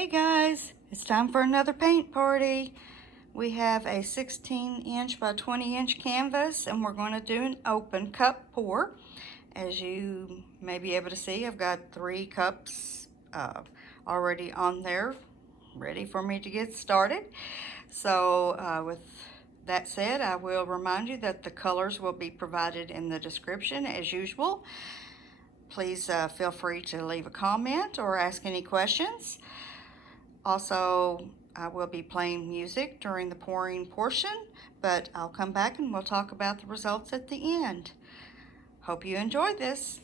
Hey guys, it's time for another paint party. We have a 16-inch by 20-inch canvas and we're going to do an open cup pour. As you may be able to see, I've got 3 cups already on there ready for me to get started. So with that said, I will remind you that the colors will be provided in the description as usual. Please feel free to leave a comment or ask any questions. Also, I will be playing music during the pouring portion, but I'll come back and we'll talk about the results at the end. Hope you enjoy this.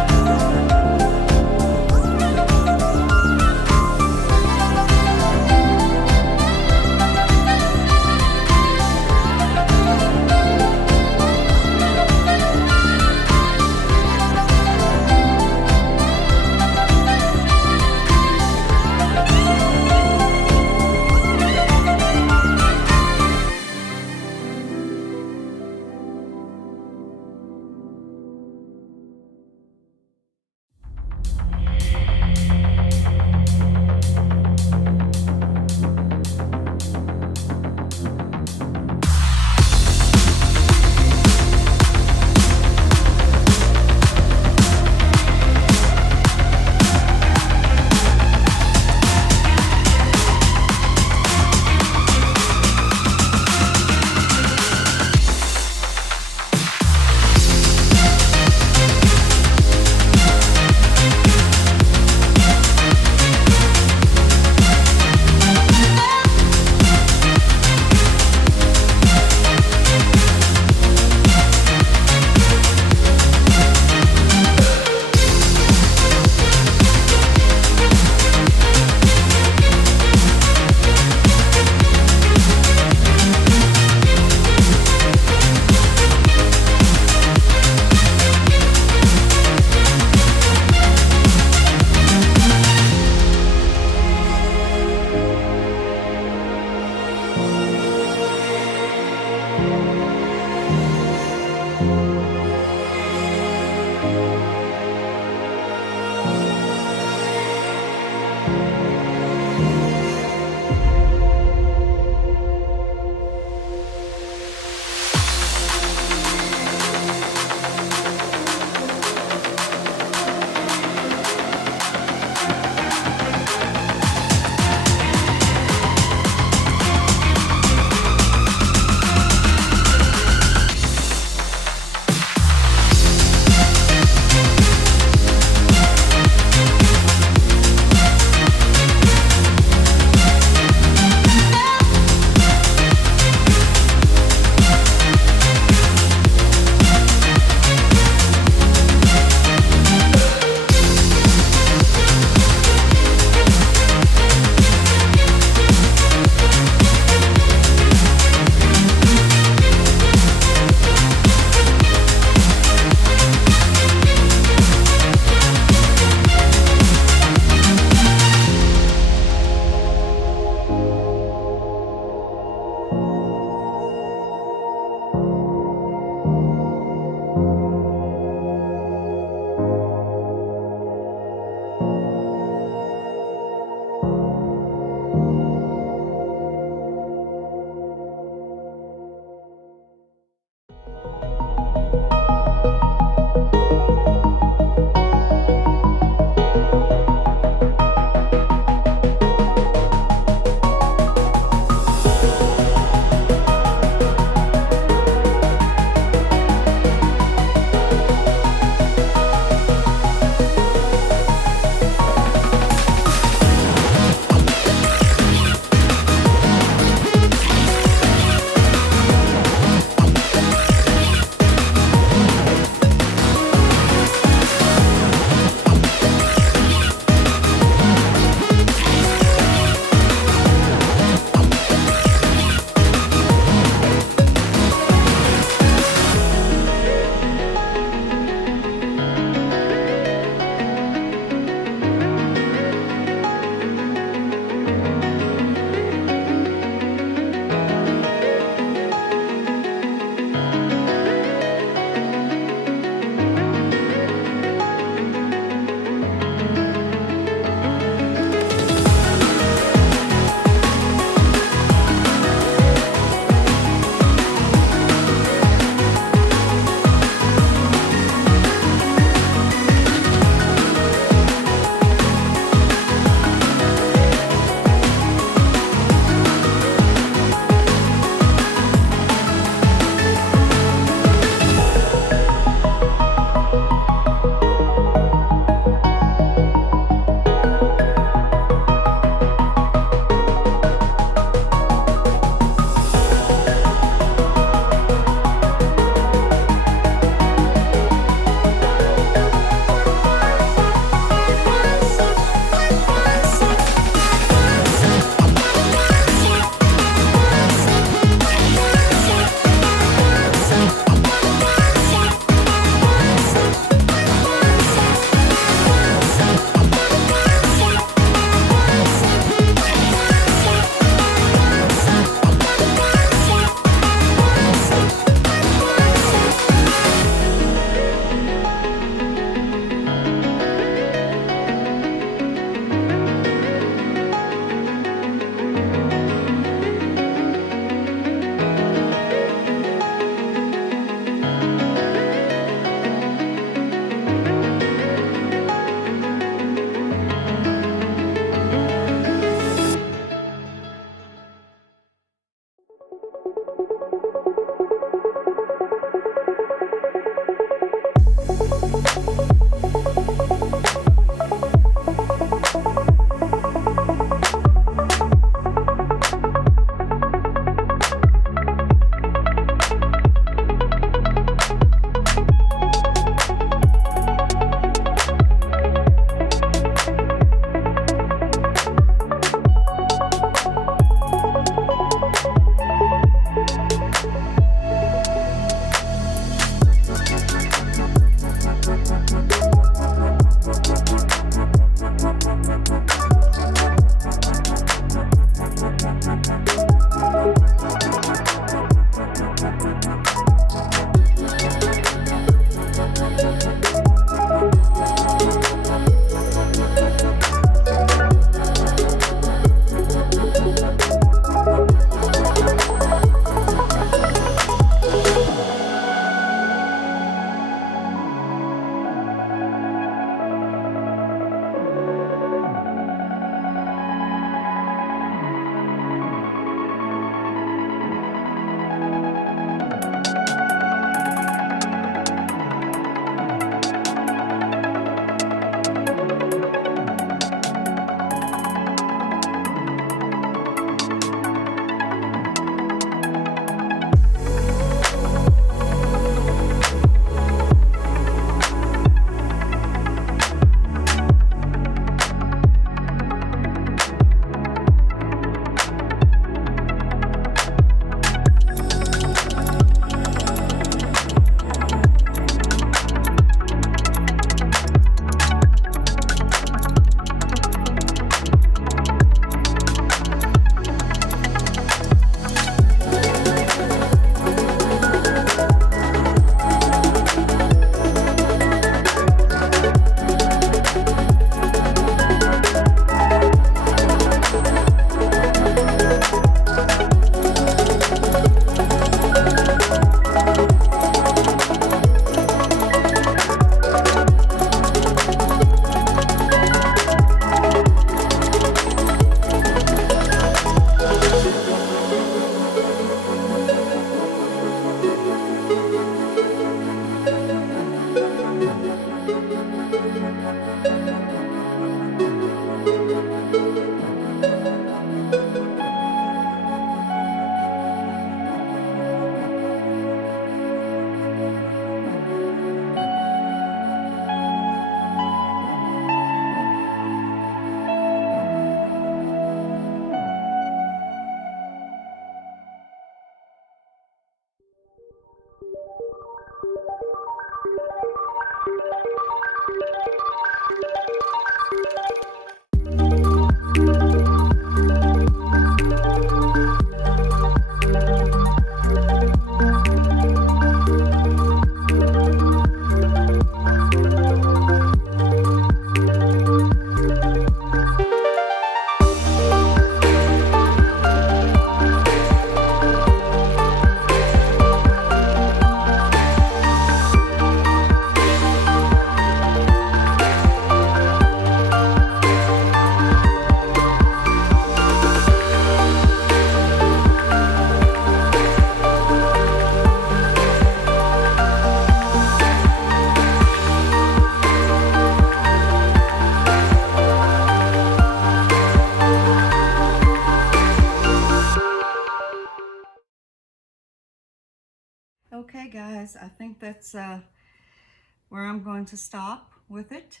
Okay guys, I think that's where I'm going to stop with it.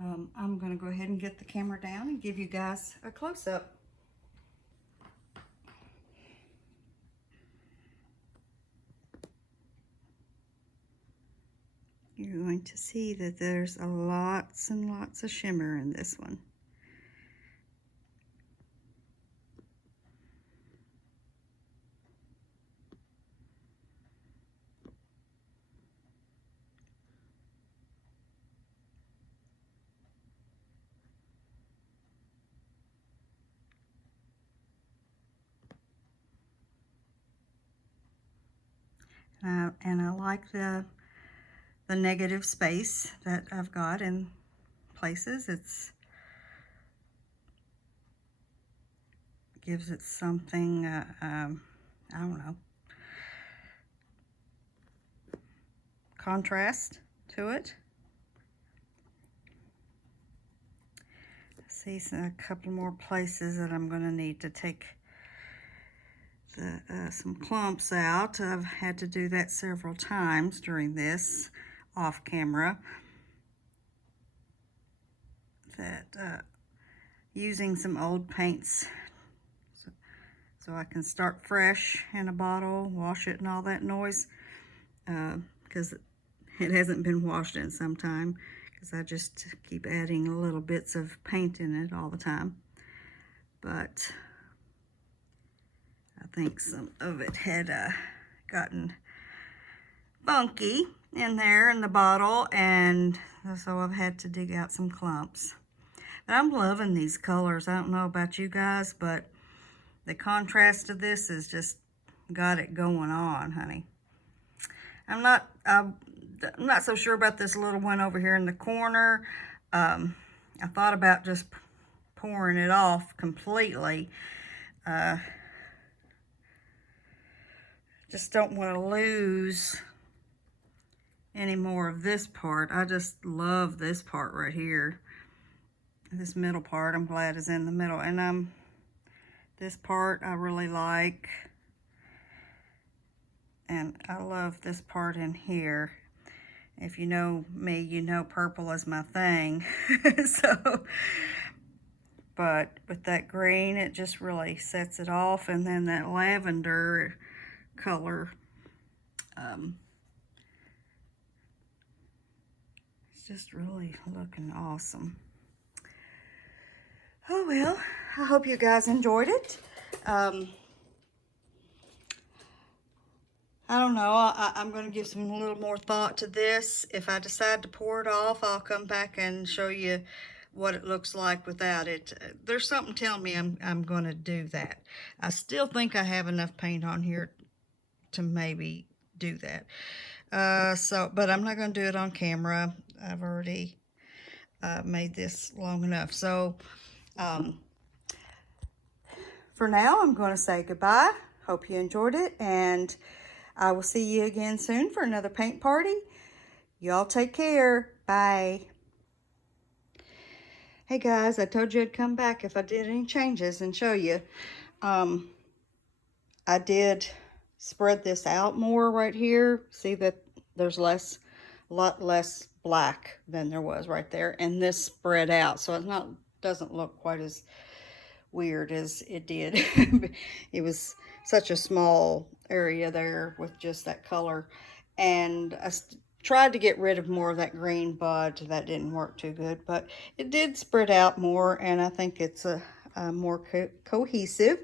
I'm going to go ahead and get the camera down and give you guys a close-up. You're going to see that there's lots and lots of shimmer in this one. And I like the negative space that I've got in places. It's gives it something, I don't know, contrast to it. I see a couple more places that I'm going to need to take some clumps out. I've had to do that several times during this off camera. That using some old paints so I can start fresh in a bottle, wash it and all that noise, because it hasn't been washed in some time, because I just keep adding little bits of paint in it all the time. But I think some of it had gotten funky in there in the bottle, and so I've had to dig out some clumps. But I'm loving these colors. I don't know about you guys, but the contrast of this has just got it going on, honey. I'm not so sure about this little one over here in the corner. I thought about just pouring it off completely. Just don't want to lose any more of this part. I just love this part right here. This middle part, I'm glad is in the middle. And this part I really like. And I love this part in here. If you know me, you know purple is my thing. So, but with that green, it just really sets it off. And then that lavender color, it's just really looking awesome. Oh well, I hope you guys enjoyed it. I don't know, I'm going to give some little more thought to this. If I decide to pour it off, I'll come back and show you what it looks like without it. There's something telling me I'm going to do that. I still think I have enough paint on here to maybe do that. But I'm not going to do it on camera. I've already made this long enough. So for now, I'm going to say goodbye. Hope you enjoyed it, and I will see you again soon for another paint party. Y'all take care. Bye. Hey guys, I told you I'd come back if I did any changes and show you. I did spread this out more right here. See that there's a lot less black than there was right there, and this spread out, so it doesn't look quite as weird as it did. It was such a small area there with just that color, and I tried to get rid of more of that green, but that didn't work too good. But it did spread out more, and I think it's a more cohesive.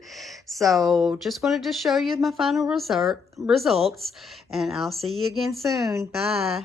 So just wanted to show you my final results, and I'll see you again soon. Bye.